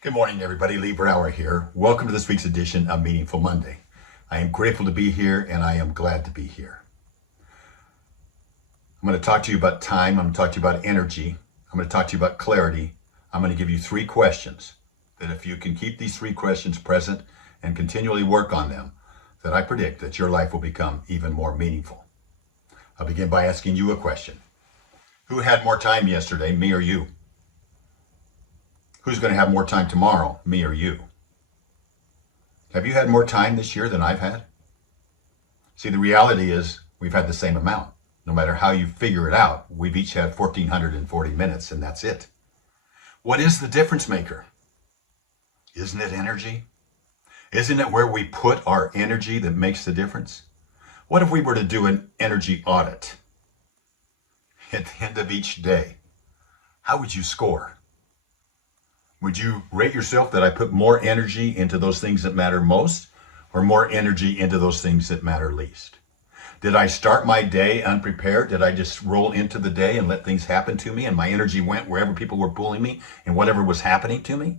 Good morning, everybody. Lee Brower here. Welcome to this week's edition of Meaningful Monday. I am grateful to be here and I am glad to be here. I'm going to talk to you about time. I'm going to talk to you about energy. I'm going to talk to you about clarity. I'm going to give you 3 questions that if you can keep these 3 questions present and continually work on them, that I predict that your life will become even more meaningful. I'll begin by asking you a question. Who had more time yesterday, me or you? Who's going to have more time tomorrow, me or you? Have you had more time this year than I've had? See, the reality is we've had the same amount. No matter how you figure it out, we've each had 1,440 minutes, and that's it. What is the difference maker? Isn't it energy? Isn't it where we put our energy that makes the difference? What if we were to do an energy audit at the end of each day? How would you score? Would you rate yourself that I put more energy into those things that matter most or more energy into those things that matter least? Did I start my day unprepared? Did I just roll into the day and let things happen to me and my energy went wherever people were pulling me and whatever was happening to me?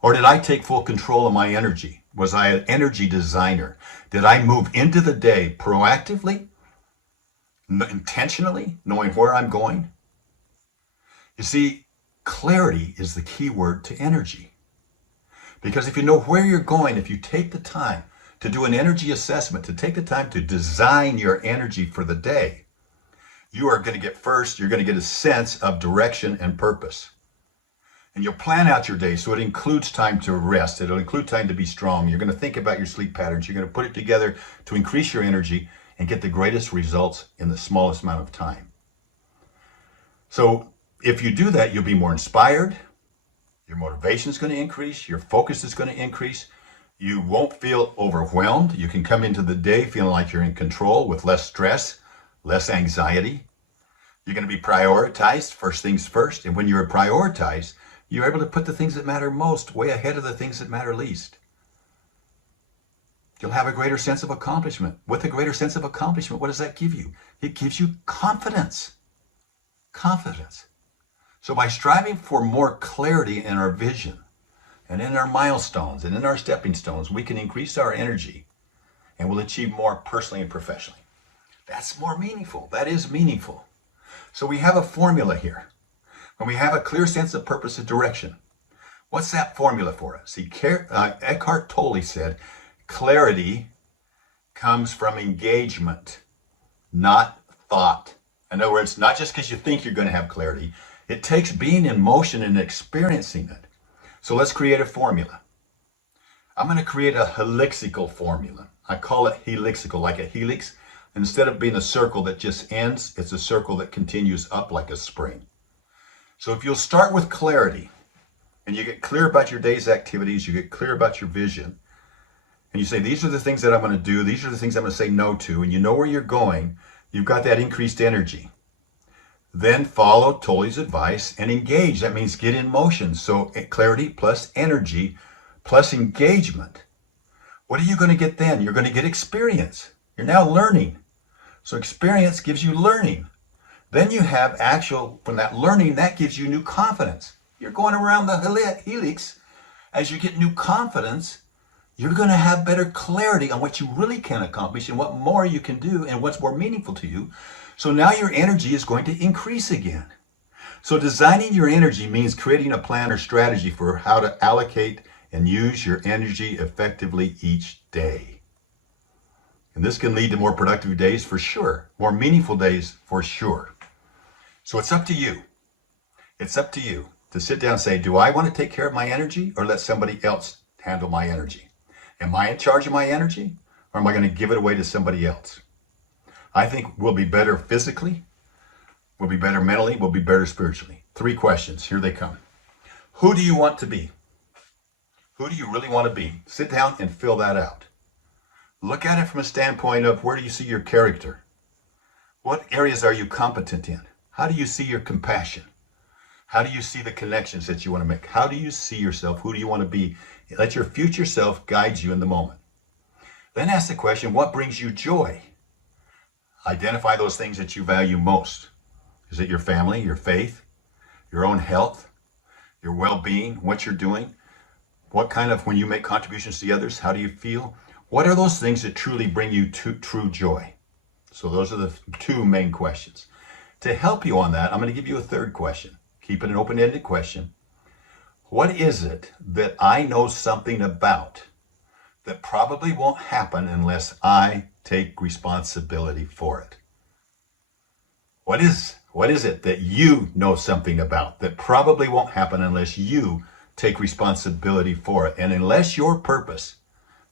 Or did I take full control of my energy? Was I an energy designer? Did I move into the day proactively, intentionally, knowing where I'm going? You see, clarity is the key word to energy. Because if you know where you're going, if you take the time to do an energy assessment, to take the time to design your energy for the day, you are going to get you're going to get a sense of direction and purpose. And you'll plan out your day so it includes time to rest. It'll include time to be strong. You're going to think about your sleep patterns. You're going to put it together to increase your energy and get the greatest results in the smallest amount of time. So if you do that, you'll be more inspired. Your motivation is going to increase. Your focus is going to increase. You won't feel overwhelmed. You can come into the day feeling like you're in control with less stress, less anxiety. You're going to be prioritized, first things first. And when you're prioritized, you're able to put the things that matter most way ahead of the things that matter least. You'll have a greater sense of accomplishment. With a greater sense of accomplishment, what does that give you? It gives you confidence. Confidence. So by striving for more clarity in our vision and in our milestones and in our stepping stones, we can increase our energy and we'll achieve more personally and professionally. That's more meaningful. That is meaningful. So we have a formula here. When we have a clear sense of purpose and direction, what's that formula for us? See, Eckhart Tolle said, clarity comes from engagement, not thought. In other words, not just because you think you're going to have clarity. It takes being in motion and experiencing it. So let's create a formula. I'm going to create a helixical formula. I call it helixical, like a helix. Instead of being a circle that just ends, it's a circle that continues up like a spring. So if you'll start with clarity, and you get clear about your day's activities, you get clear about your vision, and you say, these are the things that I'm going to do, these are the things I'm going to say no to, and you know where you're going, you've got that increased energy. Then follow Tolle's advice and engage. That means get in motion. So clarity plus energy plus engagement. What are you going to get then? You're going to get experience. You're now learning. So experience gives you learning. Then you have from that learning, that gives you new confidence. You're going around the helix. As you get new confidence, you're going to have better clarity on what you really can accomplish and what more you can do and what's more meaningful to you. So now your energy is going to increase again. So designing your energy means creating a plan or strategy for how to allocate and use your energy effectively each day. And this can lead to more productive days for sure, more meaningful days for sure. So it's up to you. It's up to you to sit down and say, do I want to take care of my energy or let somebody else handle my energy? Am I in charge of my energy or am I going to give it away to somebody else? I think we'll be better physically, we'll be better mentally, we'll be better spiritually. 3 questions, here they come. Who do you want to be? Who do you really want to be? Sit down and fill that out. Look at it from a standpoint of where do you see your character? What areas are you competent in? How do you see your compassion? How do you see the connections that you want to make? How do you see yourself? Who do you want to be? Let your future self guide you in the moment. Then ask the question, what brings you joy? Identify those things that you value most. Is it your family, your faith, your own health, your well-being, what you're doing? What kind of, when you make contributions to others, how do you feel? What are those things that truly bring you to true joy? So those are the two main questions. To help you on that, I'm going to give you a third question. Keep it an open-ended question. What is it that I know something about that probably won't happen unless I take responsibility for it? What is it that you know something about that probably won't happen unless you take responsibility for it? And unless your purpose,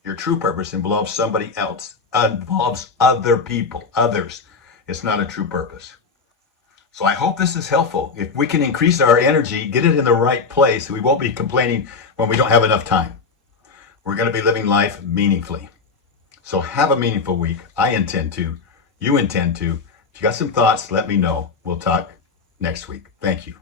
your true purpose, involves somebody else, involves other people, others, it's not a true purpose. So I hope this is helpful. If we can increase our energy, get it in the right place, we won't be complaining when we don't have enough time. We're going to be living life meaningfully. So have a meaningful week. I intend to. You intend to. If you got some thoughts, let me know. We'll talk next week. Thank you.